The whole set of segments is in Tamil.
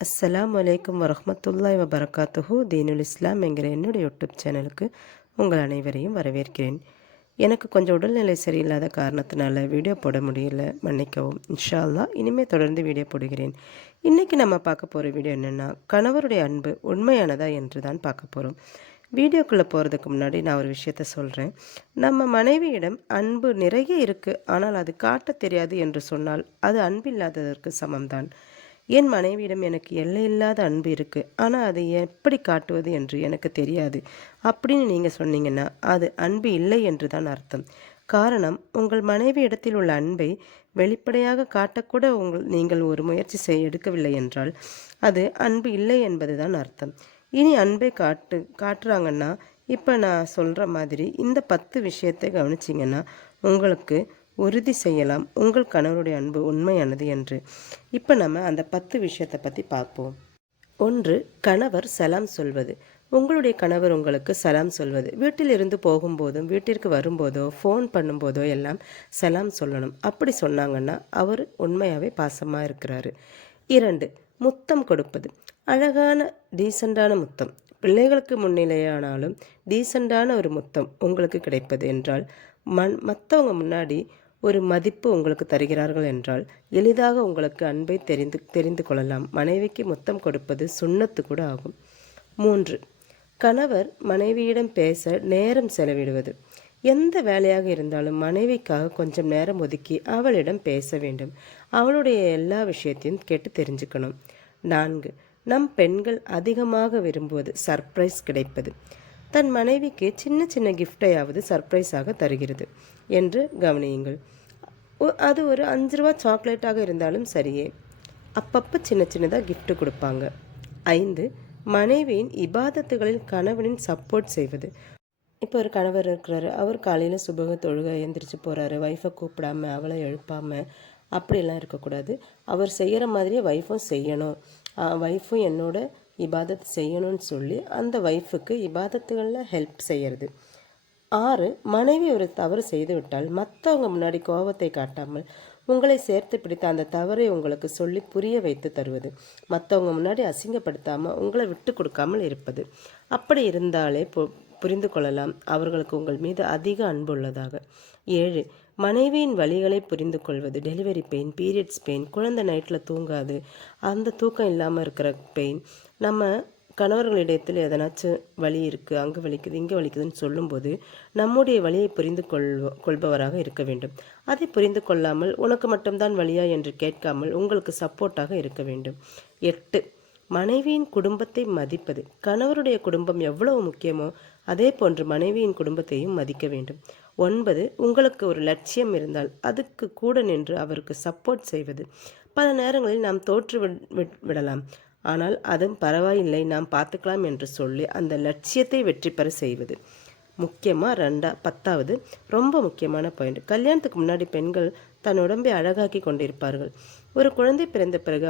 அஸ்ஸலாமு அலைக்கும் வரஹ்மத்துல்லாஹி வபரகாத்துஹு. தீனுல் இஸ்லாம் என்கிற என்னுடைய யூடியூப் சேனலுக்கு உங்கள் அனைவரையும் வரவேற்கிறேன். எனக்கு கொஞ்சம் உடல்நிலை சரியில்லாத காரணத்தினால வீடியோ போட முடியல, மன்னிக்கவும். இன்ஷா அல்லாஹ் இனிமேல் தொடர்ந்து வீடியோ போடுகிறேன். இன்றைக்கி நம்ம பார்க்க போகிற வீடியோ என்னென்னா, கணவருடைய அன்பு உண்மையானதா என்று தான் பார்க்க போகிறோம். வீடியோக்குள்ளே போகிறதுக்கு முன்னாடி நான் ஒரு விஷயத்த சொல்கிறேன். நம்ம மனைவியிடம் அன்பு நிறைய இருக்குது, ஆனால் அது காட்ட தெரியாது என்று சொன்னால் அது அன்பில்லாததற்கு சமம்தான். என் மனைவியிடம் எனக்கு எல்லையில்லாத அன்பு இருக்குது, ஆனால் அதை எப்படி காட்டுவது என்று எனக்கு தெரியாது அப்படின்னு நீங்கள் சொன்னீங்கன்னா அது அன்பு இல்லை என்று தான் அர்த்தம். காரணம், உங்கள் மனைவி இடத்தில் உள்ள அன்பை வெளிப்படையாக காட்டக்கூட நீங்கள் ஒரு முயற்சி எடுக்கவில்லை என்றால் அது அன்பு இல்லை என்பது தான் அர்த்தம். இனி அன்பை காட்டுறாங்கன்னா இப்போ நான் சொல்கிற மாதிரி இந்த 10 விஷயத்தை கவனிச்சிங்கன்னா உங்களுக்கு உறுதி செய்யலாம் உங்கள் கணவருடைய அன்பு உண்மையானது என்று. இப்போ நம்ம அந்த 10 விஷயத்தை பற்றி பார்ப்போம். 1. கணவர் சலாம் சொல்வது. உங்களுடைய கணவர் உங்களுக்கு சலாம் சொல்வது. வீட்டில் இருந்து போகும்போதும் வீட்டிற்கு வரும்போதோ ஃபோன் பண்ணும்போதோ எல்லாம் சலாம் சொல்லணும். அப்படி சொன்னாங்கன்னா அவர் உண்மையாகவே பாசமாக இருக்கிறாரு. 2. முத்தம் கொடுப்பது. அழகான டீசெண்டான முத்தம். பிள்ளைகளுக்கு முன்னிலையானாலும் டீசெண்டான ஒரு முத்தம் உங்களுக்கு கிடைப்பது என்றால் மற்றவங்க முன்னாடி ஒரு மதிப்பு உங்களுக்கு தருகிறார்கள் என்றால் எளிதாக உங்களுக்கு அன்பை தெரிந்து கொள்ளலாம். மனைவிக்கு முத்தம் கொடுப்பது சுன்னத்து கூட ஆகும். 3. கணவர் மனைவியிடம் பேச நேரம் செலவிடுவது. எந்த வேலையாக இருந்தாலும் மனைவிக்காக கொஞ்சம் நேரம் ஒதுக்கி அவளிடம் பேச வேண்டும். அவளுடைய எல்லா விஷயத்தையும் கேட்டு தெரிஞ்சுக்கணும். 4. நம் பெண்கள் அதிகமாக விரும்புவது சர்ப்ரைஸ் கிடைப்பது. தன் மனைவிக்கு சின்ன சின்ன கிஃப்டையாவது சர்ப்ரைஸாக தருகிறது என்று கவனியுங்கள். அது ஒரு 5 ரூபா சாக்லேட்டாக இருந்தாலும் சரியே, அப்பப்போ சின்ன சின்னதாக கிஃப்ட் கொடுப்பாங்க. 5. மனைவியின் இபாதத்துகளில் கணவனின் சப்போர்ட் செய்வது. இப்போ ஒரு கணவர் இருக்கிறாரு, அவர் காலையில் சுபக தொழுகை எழுந்திரிச்சு போகிறாரு, ஒய்ஃபை கூப்பிடாம அவளை எழுப்பாமல் அப்படியெல்லாம் இருக்கக்கூடாது. அவர் செய்கிற மாதிரியே ஒய்ஃபும் செய்யணும். ஒய்ஃபும் என்னோட இபாதத் செய்யணும்னு சொல்லி அந்த ஒய்ஃபுக்கு இபாதத்துகளில் ஹெல்ப் செய்கிறது. 6. மனைவி ஒரு தவறு செய்துவிட்டால் மற்றவங்க முன்னாடி கோபத்தை காட்டாமல் உங்களை சேர்த்து பிடித்த அந்த தவறை உங்களுக்கு சொல்லி புரிய வைத்து தருவது. மற்றவங்க முன்னாடி அசிங்கப்படுத்தாமல் உங்களை விட்டு கொடுக்காமல் இருப்பது. அப்படி இருந்தாலே புரிந்து கொள்ளலாம் அவர்களுக்கு உங்கள் மீது அதிக அன்பு உள்ளதாக. 7. மனைவியின் வலிகளை புரிந்து கொள்வது. டெலிவரி பெயின், பீரியட்ஸ் பெயின், குழந்தை நைட்டில் தூங்காது, அந்த தூக்கம் இல்லாமல் இருக்கிற பெயின். நம்ம கணவர்களிடத்தில் எதனாச்சும் வலி இருக்குது, அங்கே வலிக்குது இங்கே வலிக்குதுன்னு சொல்லும்போது நம்முடைய வலியை புரிந்து கொள்பவராக இருக்க வேண்டும். அதை புரிந்து கொள்ளாமல் உனக்கு மட்டும்தான் வலியா என்று கேட்காமல் உங்களுக்கு சப்போர்ட்டாக இருக்க வேண்டும். 8. மனைவியின் குடும்பத்தை மதிப்பது. கணவருடைய குடும்பம் எவ்வளவு முக்கியமோ அதே போன்று மனைவியின் குடும்பத்தையும் மதிக்க வேண்டும். 9. உங்களுக்கு ஒரு லட்சியம் இருந்தால் அதுக்கு கூட நின்று அவருக்கு சப்போர்ட் செய்வது. பல நேரங்களில் நாம் தோற்று விடலாம், ஆனால் அதுவும் பரவாயில்லை, நாம் பார்த்துக்கலாம் என்று சொல்லி அந்த லட்சியத்தை வெற்றி பெற செய்வது. முக்கியமாக 10வது ரொம்ப முக்கியமான பாயிண்ட், கல்யாணத்துக்கு முன்னாடி பெண்கள் தன் உடம்பை அழகாக்கி கொண்டிருப்பார்கள். ஒரு குழந்தை பிறந்த பிறகு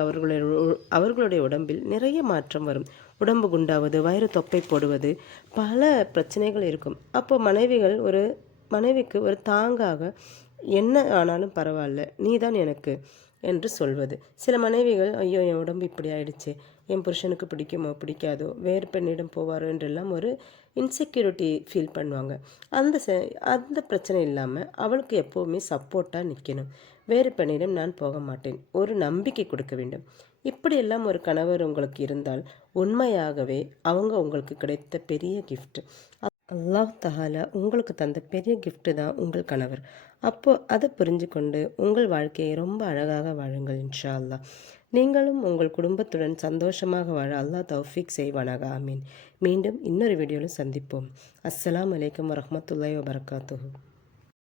அவர்களுடைய உடம்பில் நிறைய மாற்றம் வரும். உடம்பு குண்டாவது, வயிறு தொப்பை போடுவது, பல பிரச்சனைகள் இருக்கும். அப்போ மனைவிக்கு ஒரு தாங்காக என்ன ஆனாலும் பரவாயில்ல, நீ தான் எனக்கு என்று சொல்வது. சில மனைவிகள், ஐயோ என் உடம்பு இப்படி ஆயிடுச்சு, என் புருஷனுக்கு பிடிக்குமோ பிடிக்காதோ, வேறு பெண்ணிடம் போவாரோ என்றெல்லாம் ஒரு இன்செக்யூரிட்டி ஃபீல் பண்ணுவாங்க. அந்த பிரச்சனை இல்லாமல் அவளுக்கு எப்போவுமே சப்போர்ட்டாக நிற்கணும். வேறு பெண்ணிடம் நான் போக மாட்டேன், ஒரு நம்பிக்கை கொடுக்க வேண்டும். இப்படியெல்லாம் ஒரு கணவர் உங்களுக்கு இருந்தால் உண்மையாகவே அவங்க உங்களுக்கு கிடைத்த பெரிய கிஃப்ட். அல்லாஹ் தஆலா உங்களுக்கு தந்த பெரிய கிஃப்ட்டு தான் உங்கள் கணவர். அப்போது அதை புரிஞ்சு கொண்டு உங்கள் வாழ்க்கையை ரொம்ப அழகாக வாழுங்கள் இன்ஷா அல்லாஹ். நீங்களும் உங்கள் குடும்பத்துடன் சந்தோஷமாக வாழ அல்லாஹ் தௌஃபீக் செய்வானாக. ஆமீன். மீண்டும் இன்னொரு வீடியோவில் சந்திப்போம். அஸ்ஸலாமு அலைக்கும் வரஹ்மத்துல்லாஹி வபரகாத்துஹு.